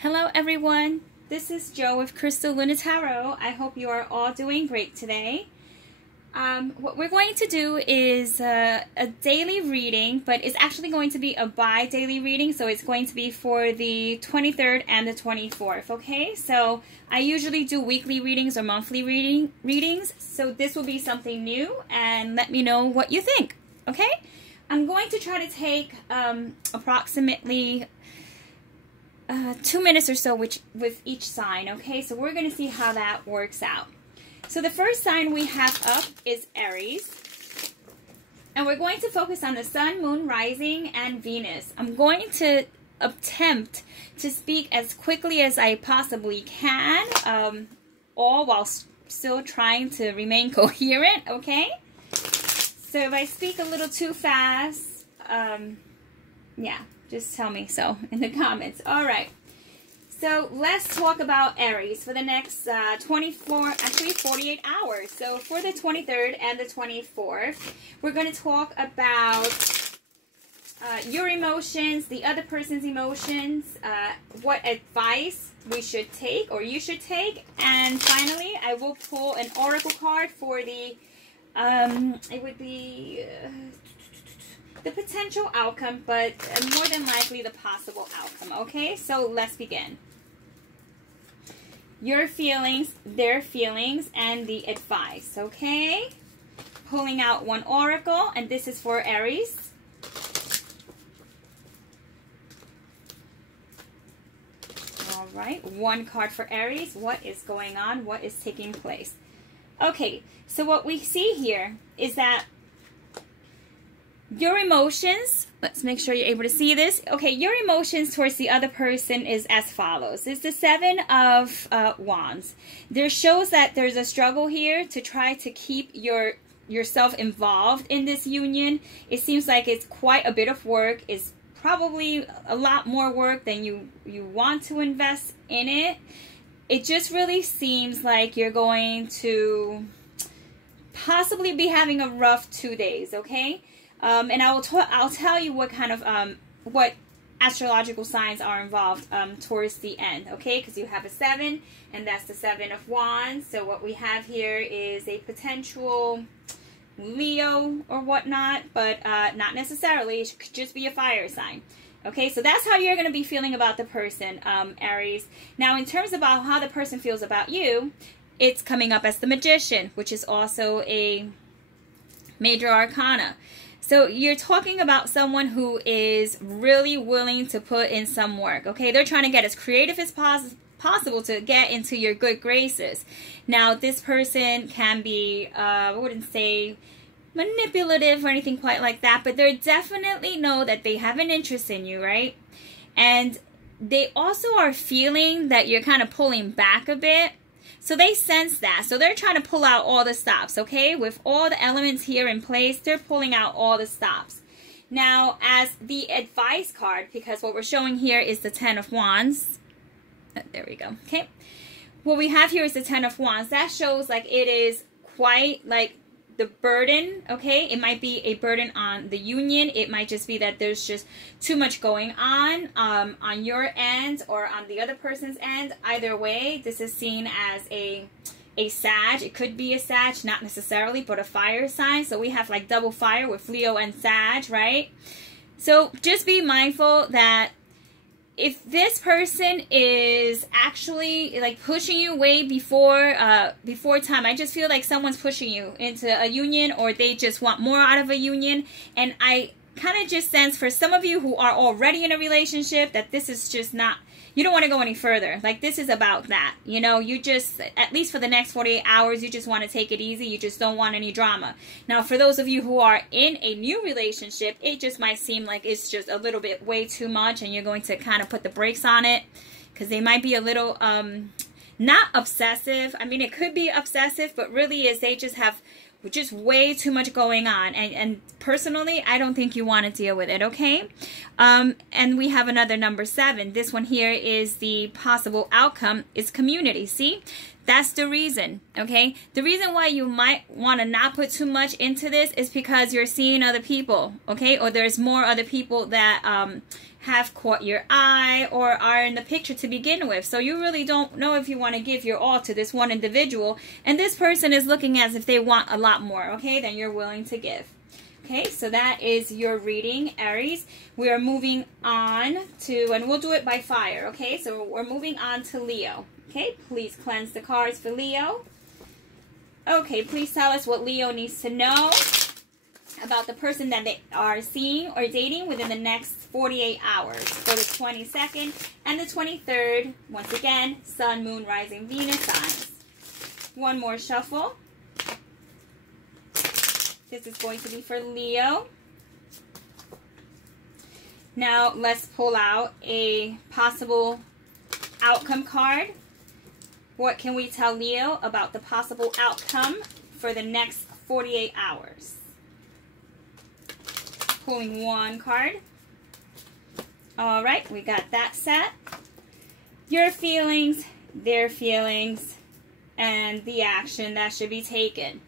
Hello everyone, this is Jo with Crystal Luna Tarot. I hope you are all doing great today. What we're going to do is a daily reading, but it's actually going to be a bi-daily reading, so it's going to be for the 23rd and the 24th, okay? So I usually do weekly readings or monthly readings, so this will be something new, and let me know what you think, okay? I'm going to try to take approximately 2 minutes or so with each sign, okay? So we're going to see how that works out. So the first sign we have up is Aries. And we're going to focus on the Sun, Moon, Rising, and Venus. I'm going to attempt to speak as quickly as I possibly can, all while still trying to remain coherent, okay? So if I speak a little too fast, yeah. Just tell me so in the comments. All right. So let's talk about Aries for the next 48 hours. So for the 23rd and the 24th, we're going to talk about your emotions, the other person's emotions, what advice we should take or you should take. And finally, I will pull an oracle card for the, it would be... the potential outcome, but more than likely the possible outcome, okay? So let's begin. Your feelings, their feelings, and the advice, okay? Pulling out one oracle, and this is for Aries. All right, one card for Aries. What is going on? What is taking place? Okay, so what we see here is that your emotions, let's make sure you're able to see this. Okay, your emotions towards the other person is as follows. It's the Seven of Wands. There shows that there's a struggle here to try to keep yourself involved in this union. It seems like it's quite a bit of work. It's probably a lot more work than you want to invest in it. It just really seems like you're going to possibly be having a rough 2 days, okay? And I'll tell you what kind of what astrological signs are involved towards the end, okay? Because you have a 7, and that's the 7 of Wands. So what we have here is a potential Leo or whatnot, but not necessarily. It could just be a fire sign. Okay, so that's how you're going to be feeling about the person, Aries. Now, in terms about how the person feels about you, it's coming up as the Magician, which is also a major arcana. So you're talking about someone who is really willing to put in some work, okay? They're trying to get as creative as possible to get into your good graces. Now, this person can be, I wouldn't say manipulative or anything quite like that, but they definitely know that they have an interest in you, right? And they also are feeling that you're kind of pulling back a bit. So they sense that. So they're trying to pull out all the stops, okay? With all the elements here in place, they're pulling out all the stops. Now, as the advice card, because what we're showing here is the 10 of Wands. There we go, okay? What we have here is the 10 of Wands. That shows like it is quite like the burden, okay? It might be a burden on the union. It might just be that there's just too much going on your end or on the other person's end. Either way, this is seen as a Sag. It could be a Sag, not necessarily, but a fire sign. So we have like double fire with Leo and Sag, right? So just be mindful that if this person is actually like pushing you way before time, I just feel like someone's pushing you into a union, or they just want more out of a union. And I kind of just sense for some of you who are already in a relationship that this is just not, you don't want to go any further. Like this is about that, you know, you just, at least for the next 48 hours, you just want to take it easy. You just don't want any drama. Now, for those of you who are in a new relationship, it just might seem like it's just a little bit way too much, and you're going to kind of put the brakes on it because they might be a little, not obsessive. I mean, it could be obsessive, but really is they just have just way too much going on, and personally I don't think you want to deal with it, okay? And we have another number 7. This one here is the possible outcome is community. See, That's the reason, okay? The reason why you might want to not put too much into this is because you're seeing other people, okay? Or there's more other people that have caught your eye or are in the picture to begin with. So you really don't know if you want to give your all to this one individual. And this person is looking as if they want a lot more, okay, than you're willing to give. Okay, so that is your reading, Aries. We are moving on to, and we'll do it by fire, okay? So we're moving on to Leo. Okay, please cleanse the cards for Leo. Okay, please tell us what Leo needs to know about the person that they are seeing or dating within the next 48 hours for the 22nd and the 23rd. Once again, Sun, Moon, Rising, Venus signs. One more shuffle. This is going to be for Leo. Now, let's pull out a possible outcome card. What can we tell Leo about the possible outcome for the next 48 hours? Pulling one card. All right, we got that set. Your feelings, their feelings, and the action that should be taken.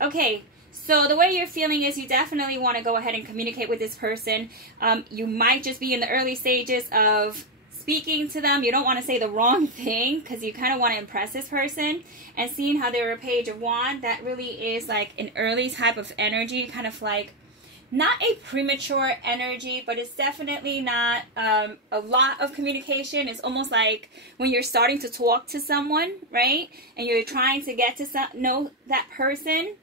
Okay, so the way you're feeling is you definitely want to go ahead and communicate with this person. You might just be in the early stages of speaking to them. You don't want to say the wrong thing because you kind of want to impress this person. And seeing how they're a Page of Wands, that really is like an early type of energy, kind of like not a premature energy, but it's definitely not a lot of communication. It's almost like when you're starting to talk to someone, right? And you're trying to get to know that person.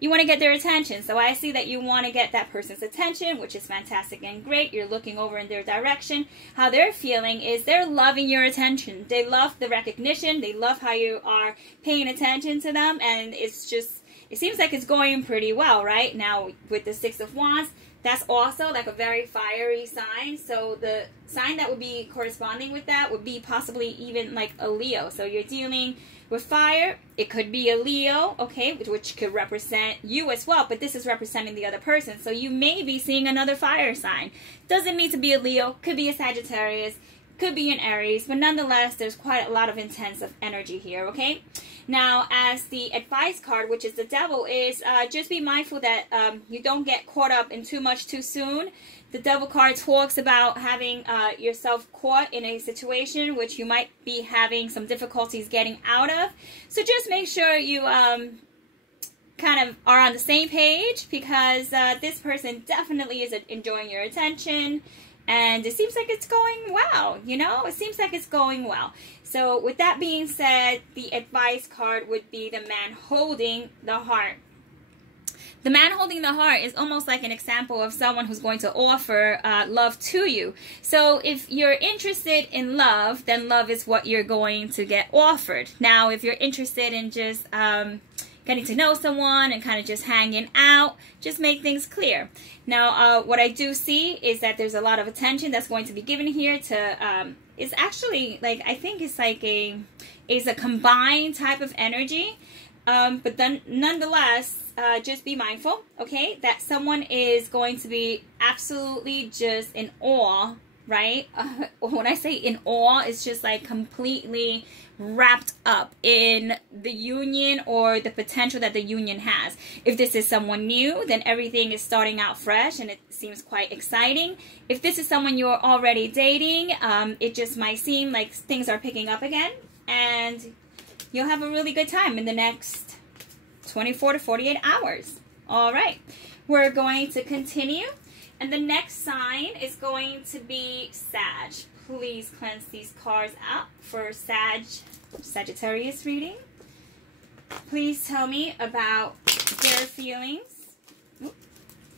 You want to get their attention. So I see that you want to get that person's attention, which is fantastic and great. You're looking over in their direction. How they're feeling is they're loving your attention. They love the recognition. They love how you are paying attention to them. And it's just, it seems like it's going pretty well, right? Now with the Six of Wands, that's also like a very fiery sign. So the sign that would be corresponding with that would be possibly even like a Leo. So you're dealing with fire. It could be a Leo, okay, which could represent you as well, but this is representing the other person. So you may be seeing another fire sign. Doesn't need to be a Leo, could be a Sagittarius, could be an Aries, but nonetheless, there's quite a lot of intensive energy here, okay? Now, as the advice card, which is the Devil, is just be mindful that you don't get caught up in too much too soon. The Devil card talks about having yourself caught in a situation which you might be having some difficulties getting out of. So just make sure you kind of are on the same page, because this person definitely is enjoying your attention. And it seems like it's going well, you know? It seems like it's going well. So with that being said, the advice card would be the Man holding the heart. The man holding the heart is almost like an example of someone who's going to offer love to you. So if you're interested in love, then love is what you're going to get offered. Now, if you're interested in just getting to know someone and kind of just hanging out, just make things clear. Now, what I do see is that there's a lot of attention that's going to be given here to, it's actually like, I think it's like a combined type of energy. But then nonetheless, just be mindful, okay, that someone is going to be absolutely just in awe, right? When I say in awe, it's just like completely wrapped up in the union or the potential that the union has. If this is someone new, then everything is starting out fresh and it seems quite exciting. If this is someone you're already dating, it just might seem like things are picking up again, and you'll have a really good time in the next 24 to 48 hours. All right, we're going to continue. And the next sign is going to be Sag. Please cleanse these cards out for Sagittarius reading. Please tell me about their feelings. Oop,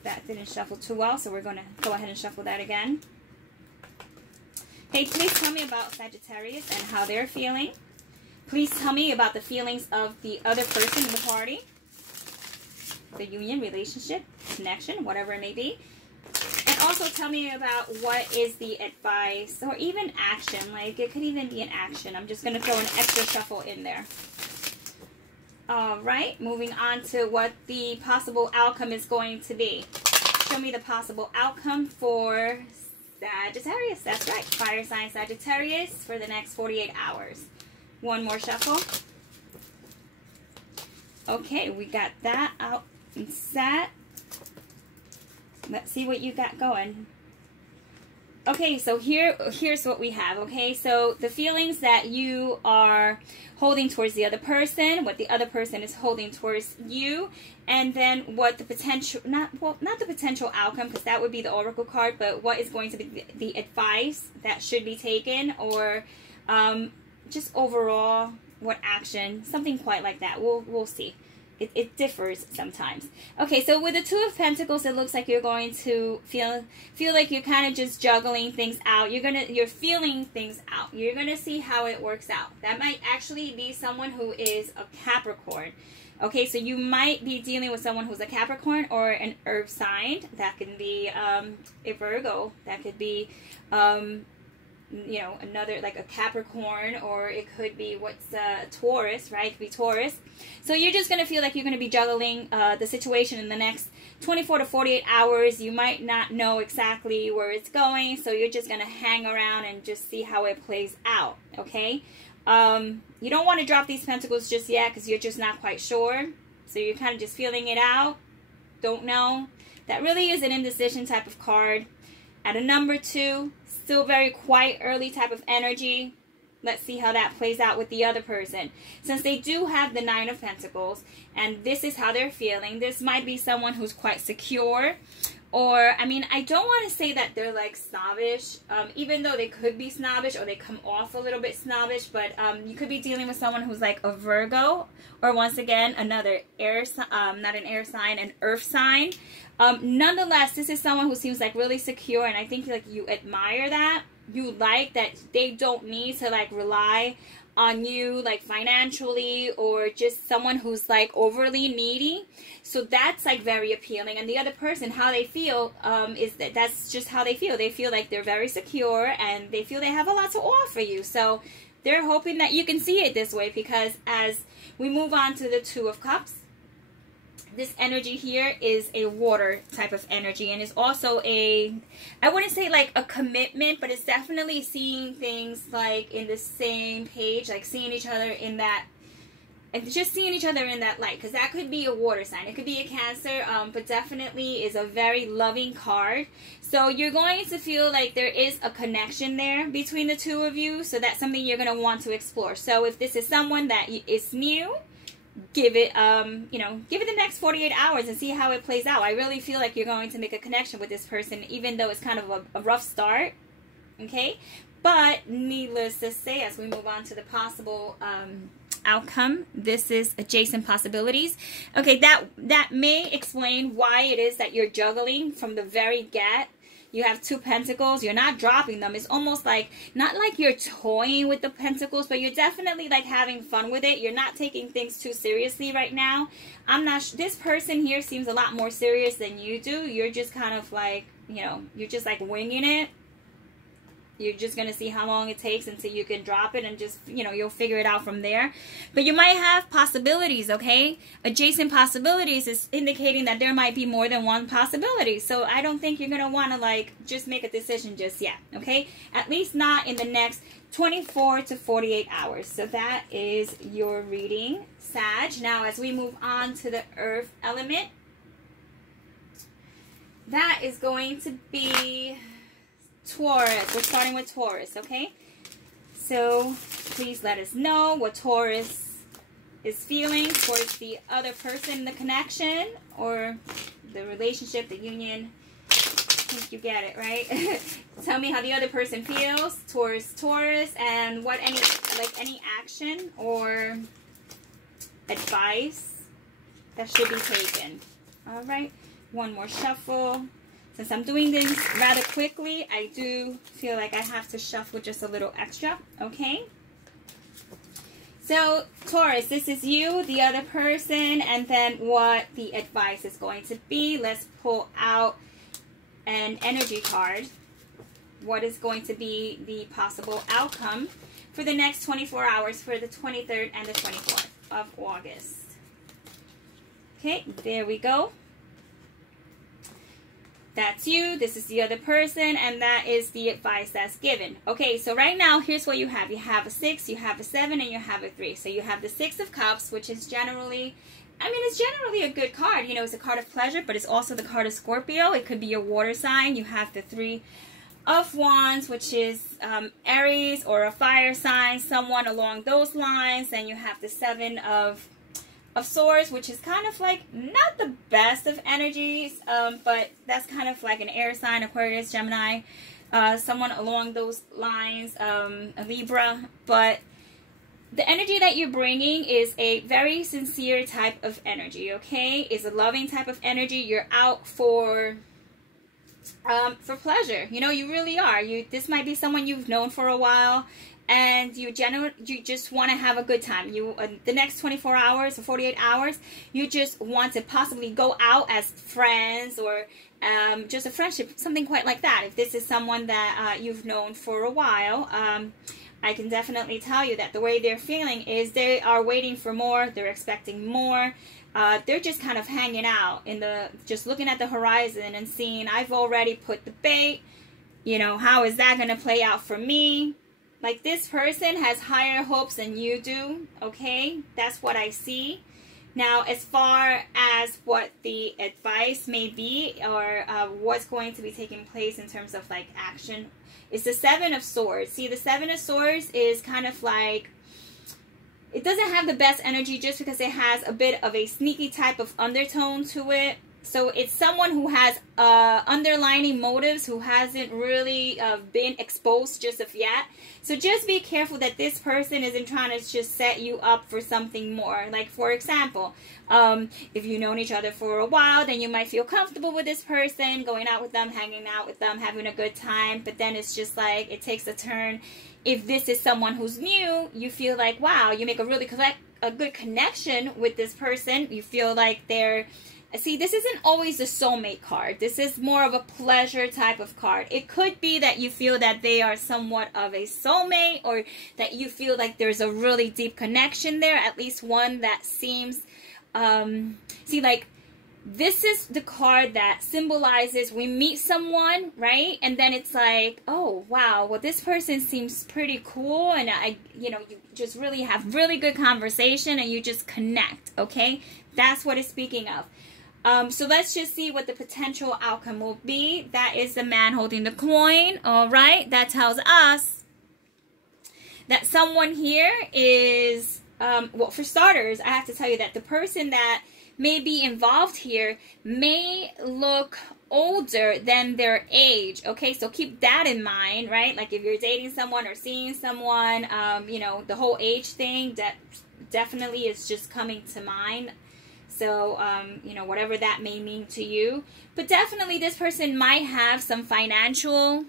that didn't shuffle too well, so we're going to go ahead and shuffle that again. Hey, please tell me about Sagittarius and how they're feeling. Please tell me about the feelings of the other person in the party. The union, relationship, connection, whatever it may be. And also tell me about what is the advice or even action. Like, it could even be an action. I'm just going to throw an extra shuffle in there. All right, moving on to what the possible outcome is going to be. Show me the possible outcome for Sagittarius. That's right, fire sign Sagittarius for the next 48 hours. One more shuffle. Okay, we got that out and set. Let's see what you got going. Okay, so here's what we have. Okay, so the feelings that you are holding towards the other person, what the other person is holding towards you, and then what the potential, not the potential outcome, because that would be the oracle card, but what is going to be the advice that should be taken, or just overall what action, something quite like that. We'll see. It differs sometimes. Okay, so with the Two of Pentacles, it looks like you're going to feel like you're kind of just juggling things out. You're feeling things out. You're gonna see how it works out. That might actually be someone who is a Capricorn. Okay, so you might be dealing with someone who's a Capricorn or an earth sign. That could be a Virgo. That could be you know, another, like a Capricorn, or it could be Taurus, right? It could be Taurus. So you're just going to feel like you're going to be juggling the situation in the next 24 to 48 hours. You might not know exactly where it's going, so you're just going to hang around and just see how it plays out, okay? You don't want to drop these pentacles just yet because you're just not quite sure. So you're kind of just feeling it out. Don't know. That really is an indecision type of card. At a number 2, still very quiet, early type of energy. Let's see how that plays out with the other person. Since they do have the 9 of Pentacles, and this is how they're feeling, this might be someone who's quite secure. Or, I mean, I don't want to say that they're like snobbish, even though they could be snobbish or they come off a little bit snobbish, but you could be dealing with someone who's like a Virgo, or once again, another air, not an air sign, an earth sign. Nonetheless, this is someone who seems like really secure, and I think like you admire that. You like that they don't need to like rely on you like financially, or just someone who's like overly needy. So that's like very appealing. And the other person, how they feel is that's just how they feel. They feel like they're very secure and they feel they have a lot to offer you. So they're hoping that you can see it this way, because as we move on to the Two of Cups, this energy here is a water type of energy, and it's also a, I wouldn't say like a commitment, but it's definitely seeing things like in the same page, like seeing each other in that, and just seeing each other in that light, because that could be a water sign. It could be a Cancer, but definitely is a very loving card. So you're going to feel like there is a connection there between the two of you, so that's something you're going to want to explore. So if this is someone that is new, give it you know, give it the next 48 hours and see how it plays out. I really feel like you're going to make a connection with this person, even though it's kind of a rough start, okay? But needless to say, as we move on to the possible outcome, this is adjacent possibilities. Okay, that may explain why it is that you're juggling from the very get. You have 2 pentacles. You're not dropping them. It's almost like, not like you're toying with the pentacles, but you're definitely like having fun with it. You're not taking things too seriously right now. I'm not this person here seems a lot more serious than you do. You're just kind of like, you know, you're just like winging it. You're just going to see how long it takes until you can drop it, and just, you know, you'll figure it out from there. But you might have possibilities, okay? Adjacent possibilities is indicating that there might be more than one possibility. So I don't think you're going to want to, like, just make a decision just yet, okay? At least not in the next 24 to 48 hours. So that is your reading, Sag. Now, as we move on to the earth element, that is going to be Taurus. We're starting with Taurus, okay? So please let us know what Taurus is feeling towards the other person, the connection, or the relationship, the union. I think you get it, right? Tell me how the other person feels towards Taurus, and what any action or advice that should be taken. All right, one more shuffle. Since I'm doing this rather quickly, I do feel like I have to shuffle just a little extra, okay? So, Taurus, this is you, the other person, and then what the advice is going to be. Let's pull out an energy card. What is going to be the possible outcome for the next 24 hours for the 23rd and the 24th of August? Okay, there we go. That's you, this is the other person, and that is the advice that's given. Okay, so right now, here's what you have. You have a 6, you have a 7, and you have a 3. So you have the 6 of Cups, which is generally I mean, it's generally a good card. You know, it's a card of pleasure, but it's also the card of Scorpio. It could be your water sign. You have the Three of Wands, which is Aries or a fire sign, someone along those lines. Then you have the Seven of Swords, which is kind of like not the best of energies, but that's kind of like an air sign, Aquarius, Gemini, someone along those lines, a Libra. But the energy that you're bringing is a very sincere type of energy, okay? Is a loving type of energy. You're out for pleasure. You know, you really are. This might be someone you've known for a while, and you just want to have a good time. You the next 24 hours or 48 hours, you just want to possibly go out as friends, or just a friendship, something quite like that. If this is someone that you've known for a while, I can definitely tell you that the way they're feeling is they are waiting for more. They're expecting more. They're just kind of hanging out just looking at the horizon and seeing, I've already put the bait. You know, how is that going to play out for me? Like, this person has higher hopes than you do, okay? That's what I see. Now, as far as what the advice may be, or what's going to be taking place in terms of like action, is the Seven of Swords. See, the Seven of Swords is kind of like, it doesn't have the best energy just because it has a bit of a sneaky type of undertone to it. So it's someone who has underlining motives, who hasn't really been exposed just of yet. So just be careful that this person isn't trying to just set you up for something more. Like, for example, if you've known each other for a while, then you might feel comfortable with this person, going out with them, hanging out with them, having a good time. But then it's just like, it takes a turn. If this is someone who's new, you feel like, wow, you make a good connection with this person. You feel like they're... See, this isn't always a soulmate card. This is more of a pleasure type of card. It could be that you feel that they are somewhat of a soulmate, or that you feel like there's a really deep connection there, at least one that seems... see, like, this is the card that symbolizes we meet someone, right? And then it's like, oh, wow, well, this person seems pretty cool. And you just really have really good conversation and you just connect, okay? That's what it's speaking of. So let's just see what the potential outcome will be. That is the man holding the coin, all right? That tells us that someone here is, well, for starters, I have to tell you that the person that may be involved here may look older than their age, okay? So keep that in mind, right? Like, if you're dating someone or seeing someone, you know, the whole age thing, that definitely is just coming to mind. So, you know, whatever that may mean to you. But definitely this person might have some financial,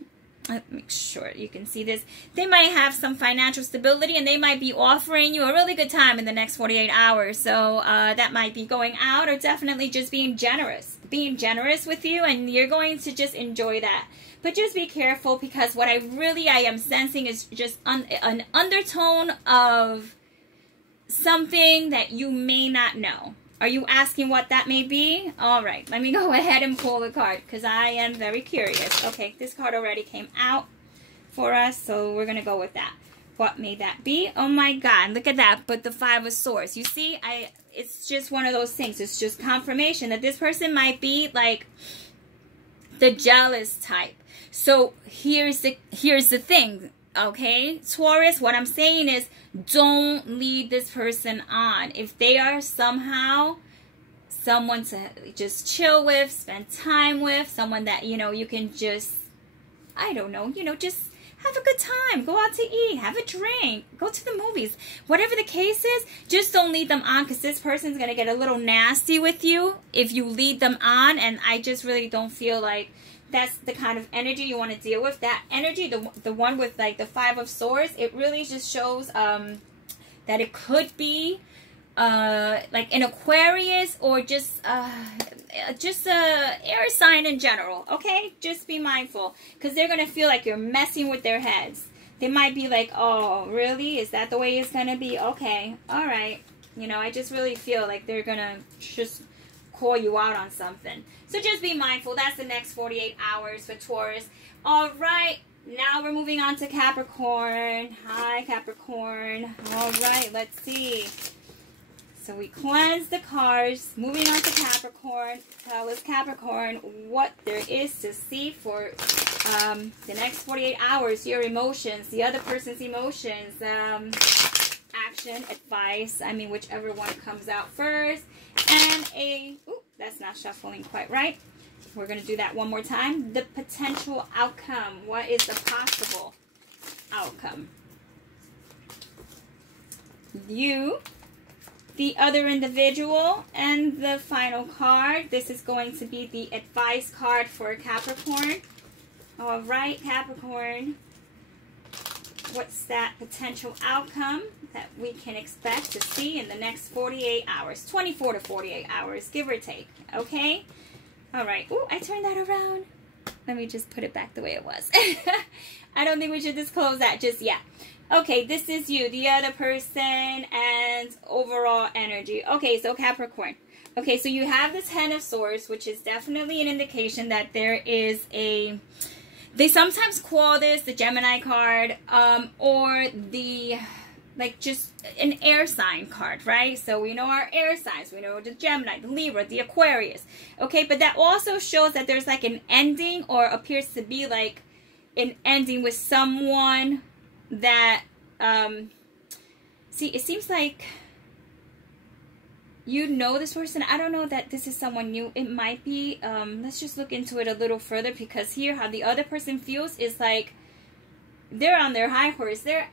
make sure you can see this. They might have some financial stability, and they might be offering you a really good time in the next 48 hours. So that might be going out, or definitely just being generous with you, and you're going to just enjoy that. But just be careful, because what I am sensing is just an undertone of something that you may not know. Are you asking what that may be? All right, let me go ahead and pull the card, because I am very curious. Okay, this card already came out for us, so we're going to go with that. What may that be? Oh my God, look at that. But the Five of Swords. You see, it's just one of those things. It's just confirmation that this person might be like the jealous type. So here's the thing. Okay, Taurus, what I'm saying is, don't lead this person on. If they are somehow someone to just chill with, spend time with, someone that, you know, you can just, I don't know, you know, just have a good time, go out to eat, have a drink, go to the movies, whatever the case is, just don't lead them on, because this person's going to get a little nasty with you if you lead them on. And I just really don't feel like that's the kind of energy you want to deal with. That energy, the one with like the Five of Swords, it really just shows that it could be like an Aquarius, or just a air sign in general. Okay, just be mindful, because they're gonna feel like you're messing with their heads. They might be like, oh, really? Is that the way it's gonna be? Okay, all right. You know, I just really feel like they're gonna just call you out on something. So just be mindful. That's the next 48 hours for Taurus. All right, now we're moving on to Capricorn. Hi, Capricorn. All right, let's see. So we cleanse the cards. Moving on to Capricorn. Tell us, Capricorn, what there is to see for the next 48 hours. Your emotions, the other person's emotions, action, advice. I mean, whichever one comes out first. And ooh, that's not shuffling quite right. We're going to do that one more time. The potential outcome. What is the possible outcome? You, the other individual, and the final card. This is going to be the advice card for Capricorn. All right, Capricorn. What's that potential outcome that we can expect to see in the next 48 hours? 24 to 48 hours, give or take. Okay? All right. Ooh, I turned that around. Let me just put it back the way it was. I don't think we should disclose that just yet. Okay, this is you, the other person, and overall energy. Okay, so Capricorn. Okay, so you have this Ten of Swords, which is definitely an indication that there is a... They sometimes call this the Gemini card, or the, like, just an air sign card, right? So we know our air signs. We know the Gemini, the Libra, the Aquarius. Okay, but that also shows that there's like an ending, or appears to be like an ending with someone that, see, it seems like you know this person. I don't know that this is someone new. It might be, let's just look into it a little further, because here how the other person feels is like they're on their high horse. They're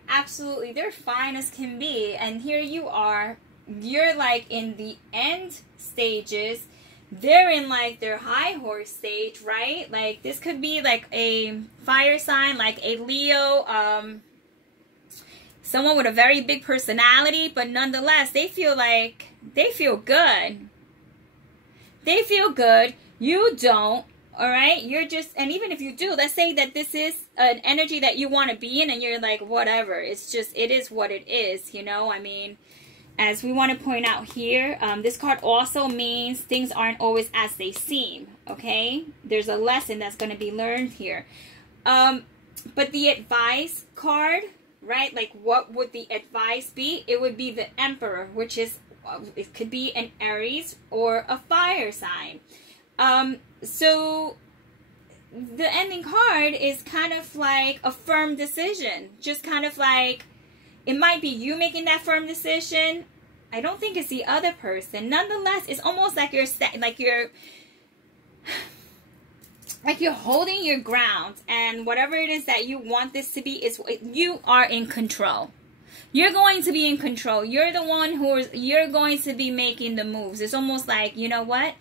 fine as can be. And here you are, you're like in the end stages. They're in like their high horse stage, right? Like this could be like a fire sign, like a Leo, someone with a very big personality, but nonetheless, they feel good. They feel good. You don't, all right? You're just, and even if you do, let's say that this is an energy that you want to be in, and you're like, whatever. It's just, it is what it is, you know? I mean, as we want to point out here, this card also means things aren't always as they seem, okay? There's a lesson that's going to be learned here. But the advice card, right? Like, what would the advice be? It would be the Emperor, which is, it could be an Aries or a fire sign. So the ending card is kind of like a firm decision. Just kind of like, it might be you making that firm decision. I don't think it's the other person. Nonetheless, it's almost like you're holding your ground, and whatever it is that you want this to be, is you are in control. You're going to be in control. You're the one you're going to be making the moves. It's almost like, you know what?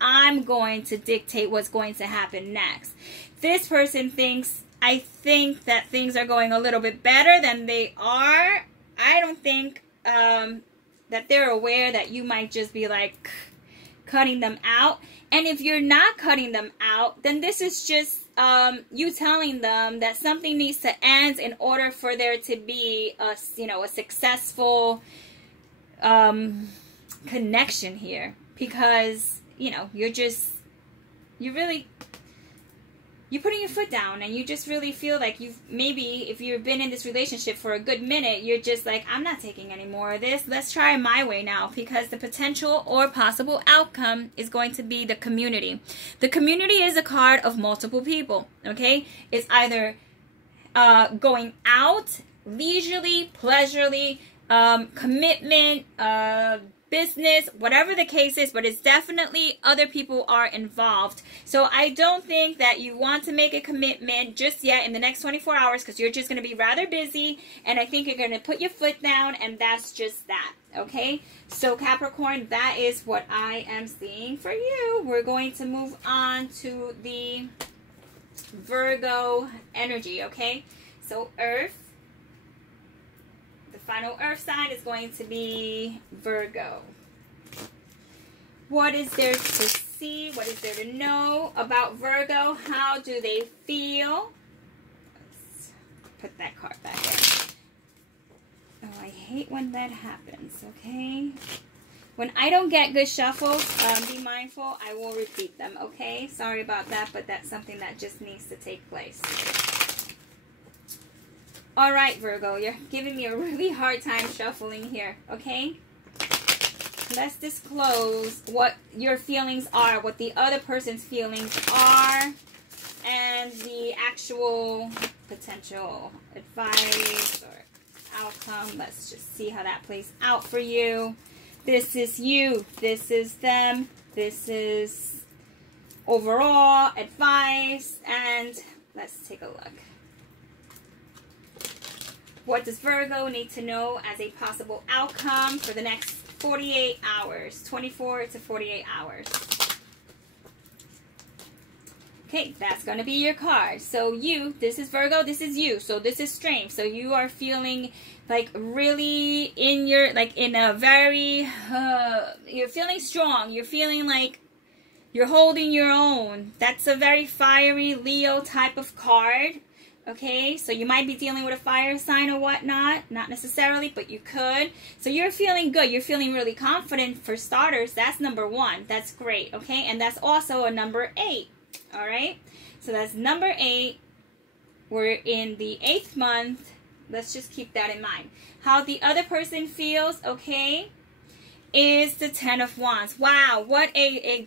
I'm going to dictate what's going to happen next. This person thinks, I think that things are going a little bit better than they are. I don't think that they're aware that you might just be like cutting them out. And if you're not cutting them out, then this is just you telling them that something needs to end in order for there to be a successful connection here. Because, you're putting your foot down, and you just really feel like maybe if you've been in this relationship for a good minute, you're just like, I'm not taking any more of this. Let's try my way now, because the potential or possible outcome is going to be the community. The community is a card of multiple people, okay? It's either going out, leisurely, pleasurely, commitment, business, whatever the case is, but it's definitely other people are involved. So I don't think that you want to make a commitment just yet in the next 24 hours, because you're just going to be rather busy, and I think you're going to put your foot down, and that's just that, okay? So Capricorn, that is what I am seeing for you. We're going to move on to the Virgo energy, okay? So Earth. Final earth sign is going to be Virgo. What is there to see? What is there to know about Virgo? How do they feel? Let's put that card back in. Oh, I hate when that happens, okay? When I don't get good shuffles, be mindful. I will repeat them, okay? Sorry about that, but that's something that just needs to take place. All right, Virgo, you're giving me a really hard time shuffling here, okay? let's disclose what your feelings are, what the other person's feelings are, and the actual potential advice or outcome. Let's just see how that plays out for you. This is you. This is them. This is overall advice. And let's take a look. What does Virgo need to know as a possible outcome for the next 48 hours? 24 to 48 hours. Okay, that's going to be your card. So you, this is Virgo, this is you. So this is strength. So you are feeling like really in your, like in a very, you're feeling strong. You're feeling like you're holding your own. That's a very fiery Leo type of card. Okay, so you might be dealing with a fire sign or whatnot. Not necessarily, but you could. So you're feeling good. You're feeling really confident for starters. That's number 1. That's great. Okay, and that's also a number 8. All right, so that's number 8. We're in the 8th month. Let's just keep that in mind. How the other person feels, okay, is the 10 of Wands. Wow, what a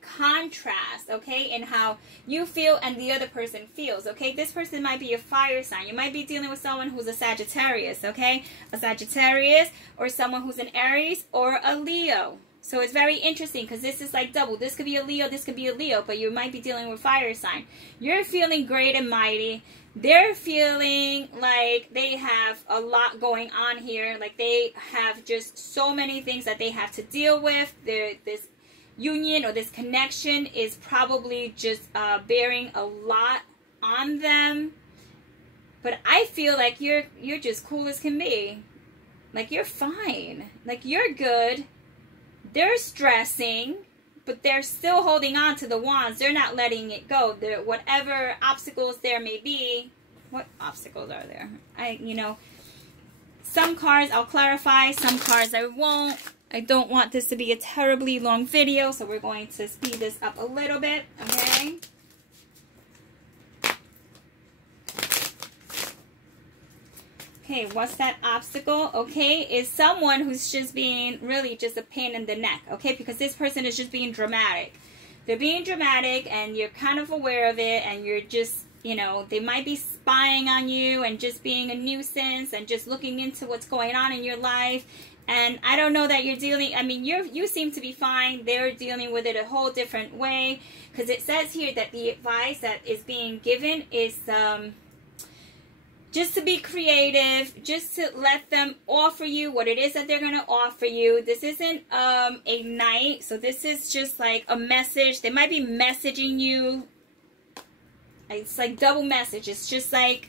contrast, okay, in how you feel and the other person feels, okay? This person might be a fire sign. You might be dealing with someone who's a Sagittarius, okay? A Sagittarius, or someone who's an Aries or a Leo. So it's very interesting because this is like double. This could be a Leo, this could be a Leo, but you might be dealing with fire sign. You're feeling great and mighty. They're feeling like they have a lot going on here. Like they have just so many things that they have to deal with. This union or this connection is probably just bearing a lot on them. But I feel like you're just cool as can be. Like you're fine. Like you're good. They're stressing, but they're still holding on to the wands. They're not letting it go. Whatever obstacles there may be. What obstacles are there? Some cards I'll clarify, some cards I won't. I don't want this to be a terribly long video, so we're going to speed this up a little bit, okay? Okay, what's that obstacle? Okay, is someone who's just being really just a pain in the neck, okay? Because this person is just being dramatic. They're being dramatic and you're kind of aware of it and you're just, they might be spying on you and just being a nuisance and just looking into what's going on in your life. And I don't know that you're dealing, you seem to be fine. They're dealing with it a whole different way. Because it says here that the advice that is being given is just to be creative, just to let them offer you what it is that they're going to offer you. This isn't a night, so this is just like a message. They might be messaging you. It's like double message. It's just like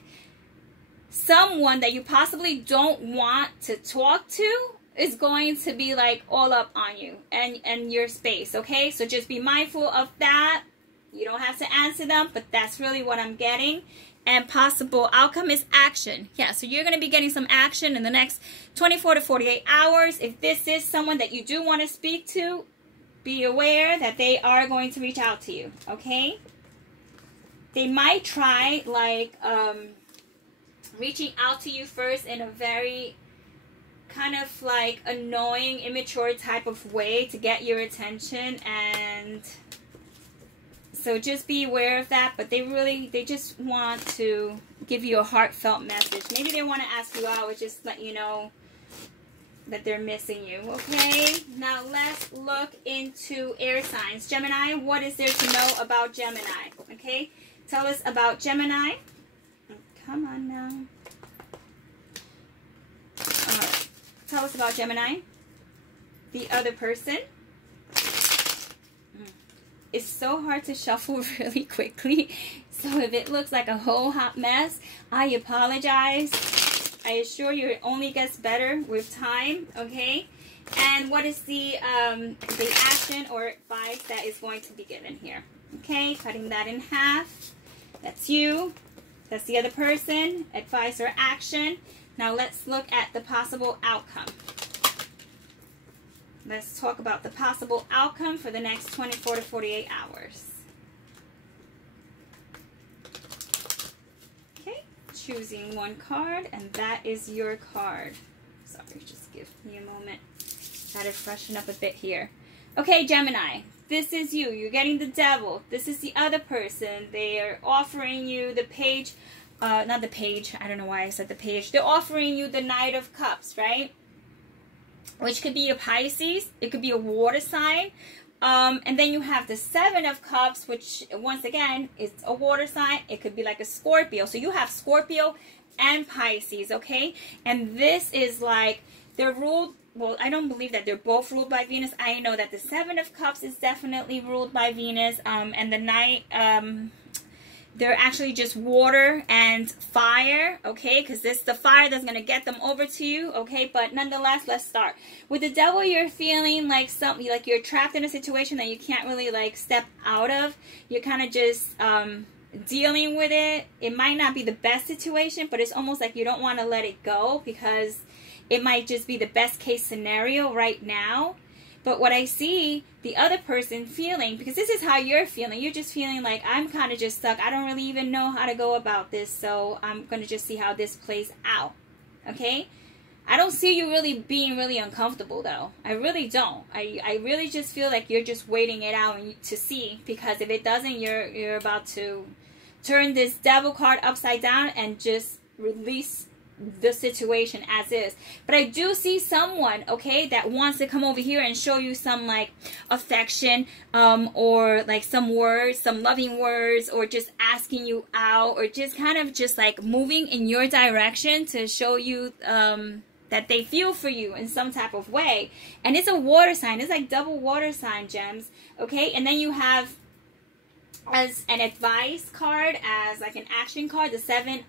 someone that you possibly don't want to talk to is going to be like all up on you and your space, okay? So just be mindful of that. You don't have to answer them, but that's really what I'm getting. And possible outcome is action. Yeah, so you're going to be getting some action in the next 24 to 48 hours. If this is someone that you do want to speak to, be aware that they are going to reach out to you, okay? They might try, like, reaching out to you first in a very kind of, like, annoying, immature type of way to get your attention, and so just be aware of that. But they just want to give you a heartfelt message. Maybe they want to ask you out or just let you know that they're missing you, okay? Now let's look into air signs. Gemini, what is there to know about Gemini, okay? Tell us about Gemini. Come on now. All right. Tell us about Gemini. The other person. It's so hard to shuffle really quickly. So if it looks like a whole hot mess, I apologize. I assure you it only gets better with time, okay? And what is the action or advice that is going to be given here? Okay, cutting that in half. That's you. That's the other person. Advice or action. Now let's look at the possible outcome. Let's talk about the possible outcome for the next 24 to 48 hours. Okay, choosing one card, and that is your card. Sorry, just give me a moment. Try to freshen up a bit here. Okay, Gemini, this is you. You're getting the Devil. This is the other person. They are offering you the Page, not the Page. I don't know why I said the Page. They're offering you the Knight of Cups, right? Which could be a Pisces. It could be a water sign. And then you have the Seven of Cups, which once again is a water sign. It could be like a Scorpio. So you have Scorpio and Pisces, okay? And this is like, they're ruled, well, I don't believe that they're both ruled by Venus. I know that the Seven of Cups is definitely ruled by Venus. And the Knight, they're actually just water and fire, okay? Because this is the fire that's going to get them over to you, okay? But nonetheless, let's start. With the Devil, you're feeling like something, like you're trapped in a situation that you can't really like step out of. You're kind of just dealing with it. It might not be the best situation, but it's almost like you don't want to let it go because it might just be the best case scenario right now. But what I see the other person feeling, because this is how you're feeling, you're just feeling like, I'm kind of just stuck. I don't really even know how to go about this, so I'm going to just see how this plays out, okay? I don't see you really being really uncomfortable, though. I really don't. I really just feel like you're just waiting it out to see, because if it doesn't, you're about to turn this Devil card upside down and just release the situation as is. But I do see someone, okay, that wants to come over here and show you some like affection, or like some words, some loving words, or just asking you out, or just kind of just like moving in your direction to show you that they feel for you in some type of way. And it's a water sign. It's like double water sign, gems, okay? And then you have as an advice card, as like an action card, the Seven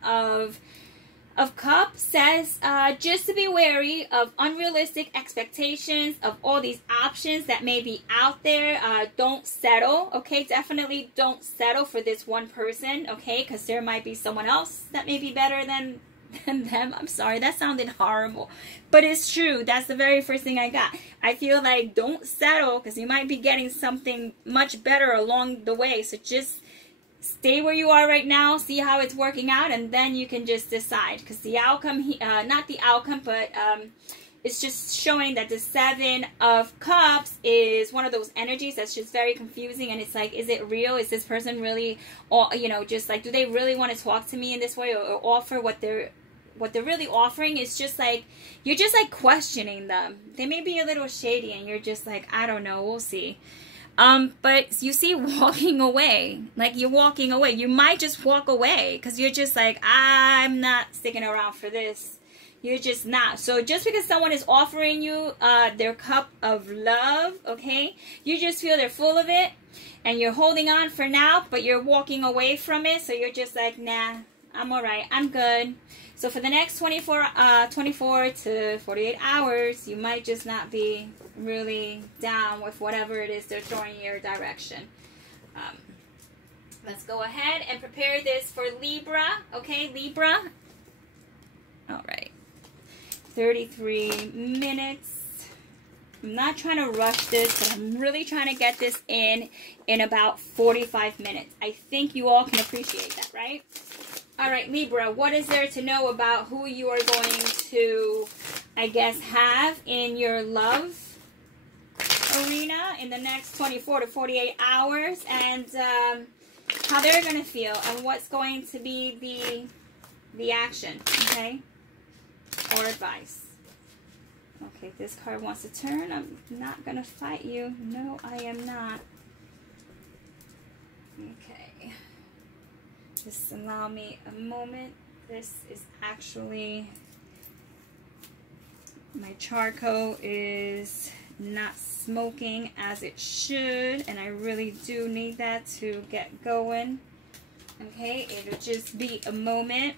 of Cups says just to be wary of unrealistic expectations, of all these options that may be out there. Don't settle, okay? Definitely don't settle for this one person, okay? Because there might be someone else that may be better than them. I'm sorry, that sounded horrible, but it's true. That's the very first thing I got. I feel like don't settle, because you might be getting something much better along the way. So just stay where you are right now, see how it's working out, and then you can just decide. Because the outcome, not the outcome, but it's just showing that the Seven of Cups is one of those energies that's just very confusing. And it's like, is it real? Is this person really, or, you know, just like, do they really want to talk to me in this way, or offer what they're really offering? Is just like, you're just like questioning them. They may be a little shady, and you're just like, I don't know, we'll see. But you see walking away, like you're walking away. You might just walk away because you're just like, I'm not sticking around for this. You're just not. So just because someone is offering you their cup of love, okay, you just feel they're full of it and you're holding on for now, but you're walking away from it. So you're just like, nah, I'm all right. I'm good. So for the next 24 to 48 hours, you might just not be really down with whatever it is they're throwing your direction. Let's go ahead and prepare this for Libra. Okay, Libra. All right. 33 minutes. I'm not trying to rush this, but I'm really trying to get this in about 45 minutes. I think you all can appreciate that, right? All right, Libra, what is there to know about who you are going to, I guess, have in your love arena in the next 24 to 48 hours, and how they're going to feel, and what's going to be the action, okay, or advice. Okay, this card wants to turn. I'm not going to fight you. No, I am not. Okay. Just allow me a moment. This is actually, my charcoal is not smoking as it should, and I really do need that to get going. Okay, it'll just be a moment.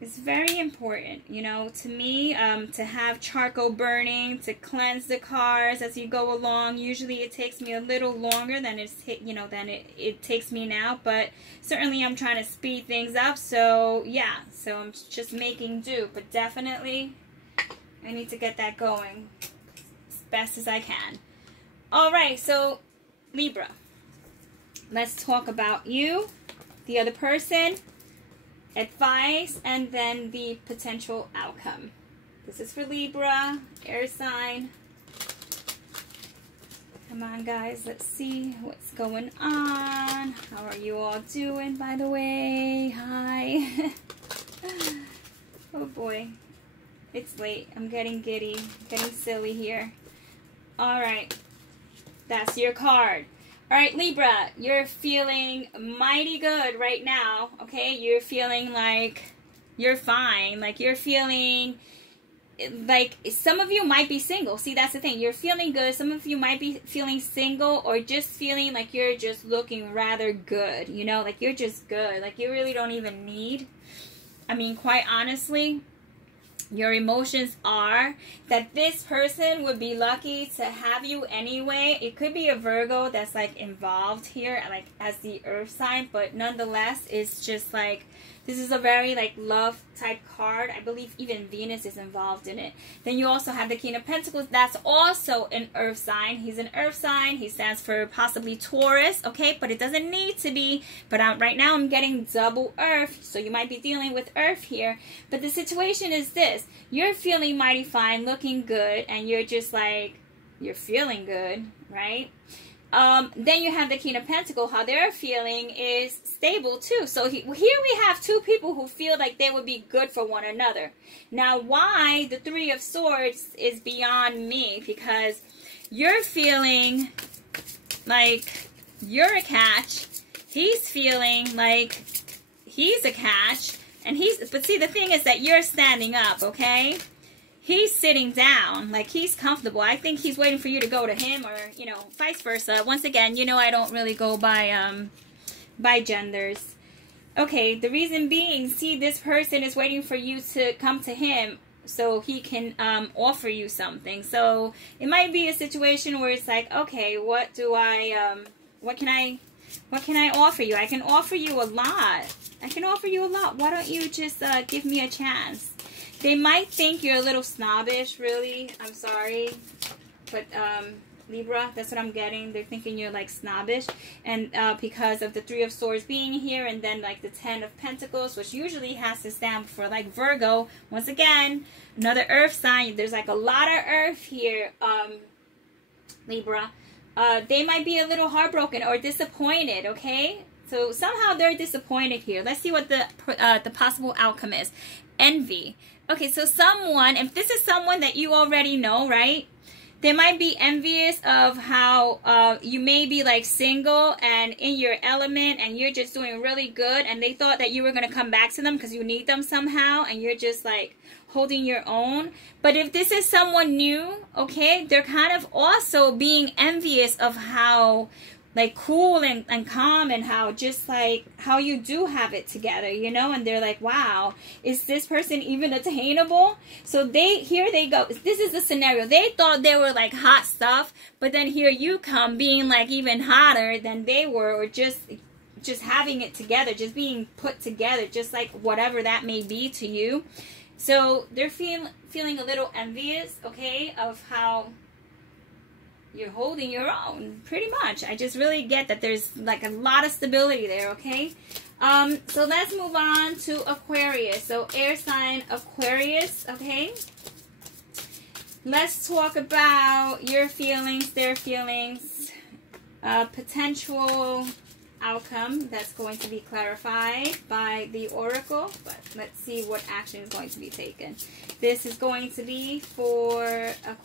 It's very important, you know, to me, to have charcoal burning, to cleanse the cards as you go along. Usually it takes me a little longer than it takes me now, but certainly I'm trying to speed things up. So yeah, so I'm just making do, but definitely I need to get that going as best as I can. All right, so Libra, let's talk about you, the other person, advice, and then the potential outcome. This is for Libra, air sign. Come on, guys. Let's see what's going on. How are you all doing, by the way? Hi. Oh, boy. It's late. I'm getting giddy. Getting silly here. All right. That's your card. All right, Libra. You're feeling mighty good right now, okay? You're feeling like you're fine. Like you're feeling... like some of you might be single. See, that's the thing. You're feeling good. Some of you might be feeling single or just feeling like you're just looking rather good. You know, like you're just good. Like you really don't even need. I mean, quite honestly, your emotions are that this person would be lucky to have you anyway. It could be a Virgo that's like involved here, like as the earth sign, but nonetheless, it's just like, this is a very like love type card. I believe even Venus is involved in it. Then you also have the King of Pentacles. That's also an earth sign. He's an earth sign. He stands for possibly Taurus. Okay, but it doesn't need to be. But right now I'm getting double earth. So you might be dealing with earth here. But the situation is this. You're feeling mighty fine, looking good. And you're just like, you're feeling good, right? Then you have the King of Pentacles. How they're feeling is stable too. So here we have two people who feel like they would be good for one another. Now, why the Three of Swords is beyond me, because you're feeling like you're a catch. He's feeling like he's a catch, and but see, the thing is that you're standing up, okay? He's sitting down, like he's comfortable. I think he's waiting for you to go to him, or, you know, vice versa. Once again, you know, I don't really go by genders. Okay, the reason being, see, this person is waiting for you to come to him so he can offer you something. So it might be a situation where it's like, okay, what can I offer you? I can offer you a lot. I can offer you a lot. Why don't you just give me a chance? They might think you're a little snobbish, really. I'm sorry. But, Libra, that's what I'm getting. They're thinking you're, like, snobbish. And because of the Three of Swords being here, and then, like, the Ten of Pentacles, which usually has to stand for, like, Virgo. Once again, another earth sign. There's, like, a lot of earth here, Libra. They might be a little heartbroken or disappointed, okay? So somehow they're disappointed here. Let's see what the possible outcome is. Envy. Okay, so someone, if this is someone that you already know, right? They might be envious of how you may be like single and in your element and you're just doing really good, and they thought that you were going to come back to them because you need them somehow, and you're just like holding your own. But if this is someone new, okay, they're kind of also being envious of how like cool and calm, and how just like how you do have it together, you know, and they're like, wow, is this person even attainable? So here they go. This is the scenario. They thought they were like hot stuff, but then here you come being like even hotter than they were, or just having it together, just being put together, just like whatever that may be to you. So they're feeling a little envious, okay, of how you're holding your own, pretty much. I just really get that there's like a lot of stability there, okay? So let's move on to Aquarius. So air sign Aquarius, okay? Let's talk about your feelings, their feelings, potential outcome that's going to be clarified by the Oracle. But let's see what action is going to be taken. This is going to be for Aquarius.